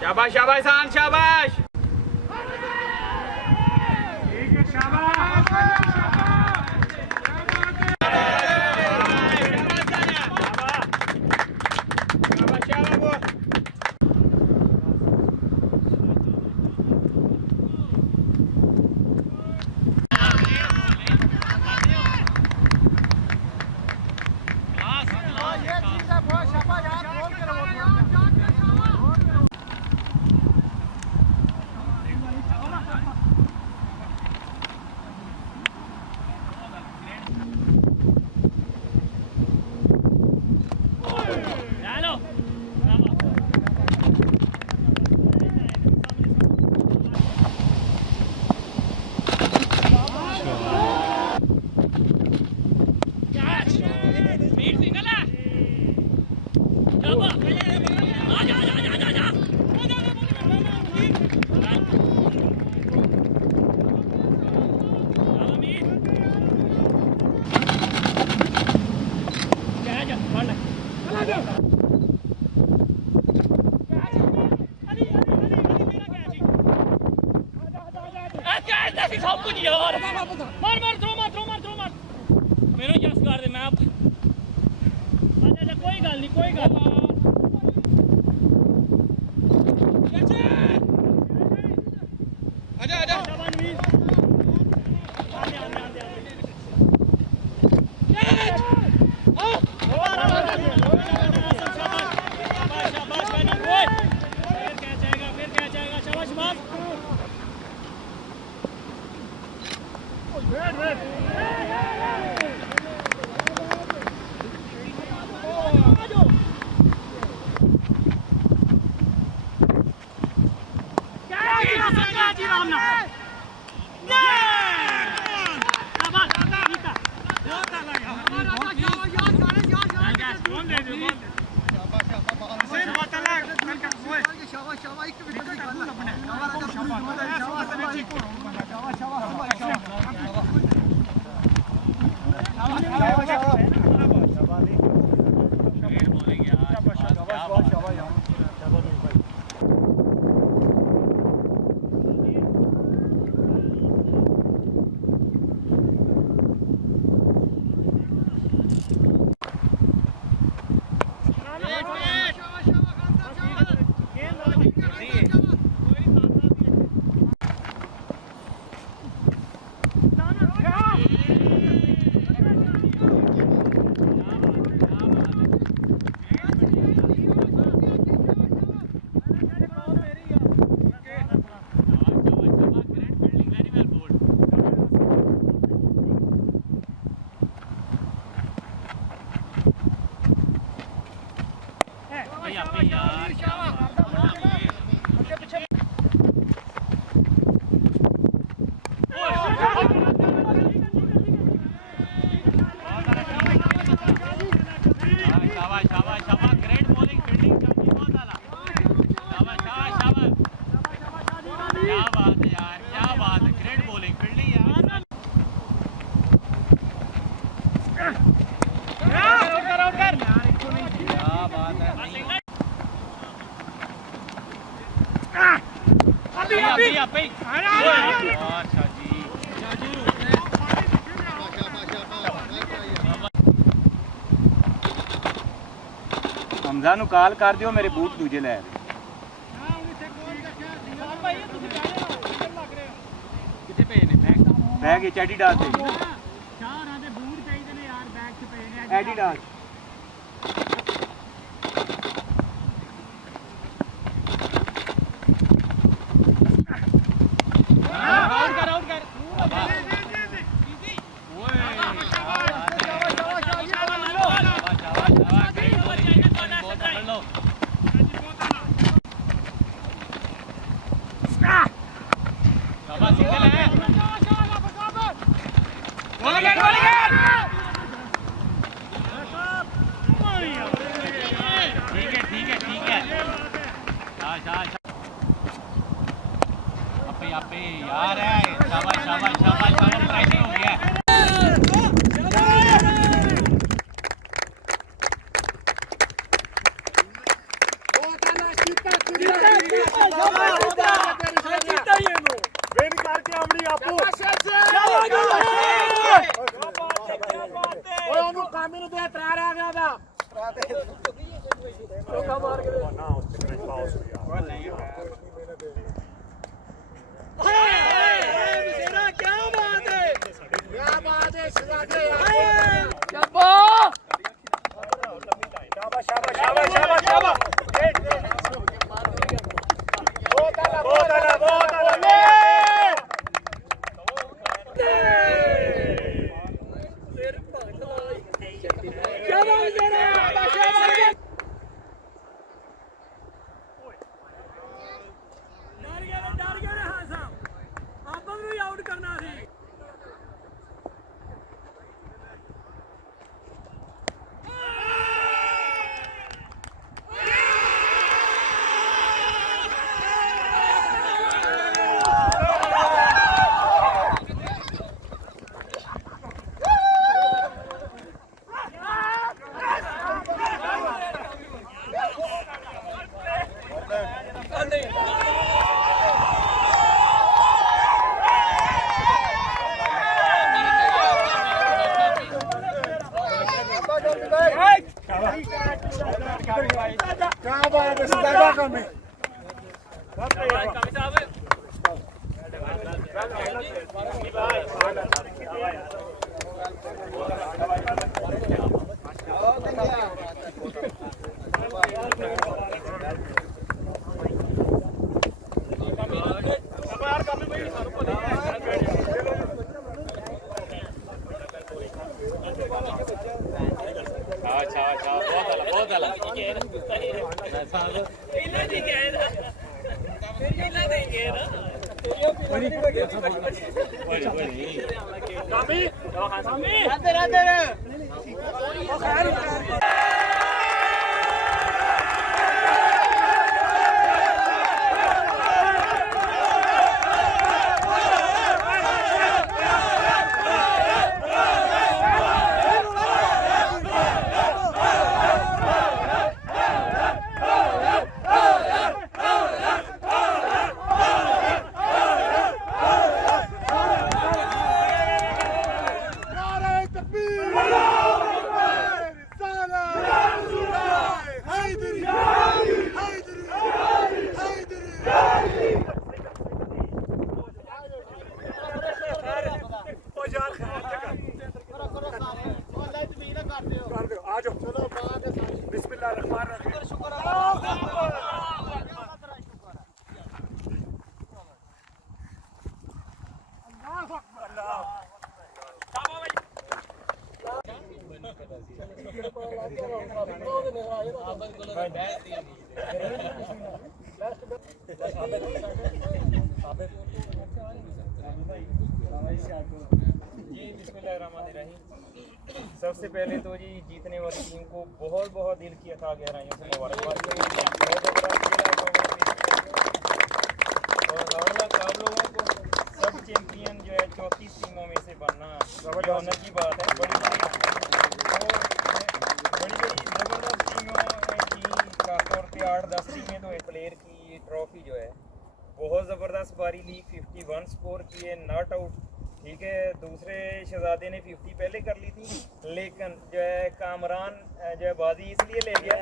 शाबाश शाबाश सान शाबाश ठीक है शाबाश हमजा नु काल कर दियो मेरे बूट दूजे लै बैग एडिडास दे एडिडास ਨੂੰ ਤੇ ਤਰਾ ਰਹਿ ਗਿਆ ਦਾ ਚੋਕਾ ਮਾਰ ਕੇ ਨਾ ਉਸ ਤੇ ਕ੍ਰਿਸ ਪਾਸ ਹੋ ਗਿਆ ਮੇਰਾ ਕੀ ਬਾਤ ਹੈ ਸ਼ਹਜ਼ਾਦੇ शाबाश शाबाश शाबाश शाबाश शाबाश बहुत आला बहुत आला बहुत आला ਡਰ ਗਿਆ ਹਾਂ ਸਾਹਿਬ ਆਪਾਂ ਨੂੰ ਆਊਟ ਕਰਨਾ ਸੀ सबसे पहले तो जी जीतने वाली टीम को बहुत बहुत दिल की अता गहराइयों से मुबारकबाद और आप लोगों को सब चैंपियन जो है 34 टीमों में से बनना ऑनर की बात है। बड़ी ज़बरदस्त टीमों की खासतौर पे 8-10 टीमें तो एक प्लेयर की ट्रॉफी जो है बहुत ज़बरदस्त बारी ली 51 स्कोर किए नॉट आउट। ठीक है, दूसरे शहजादे ने 50 पहले कर ली थी, लेकिन जो है कामरान जो है बाजी इसलिए ले लिया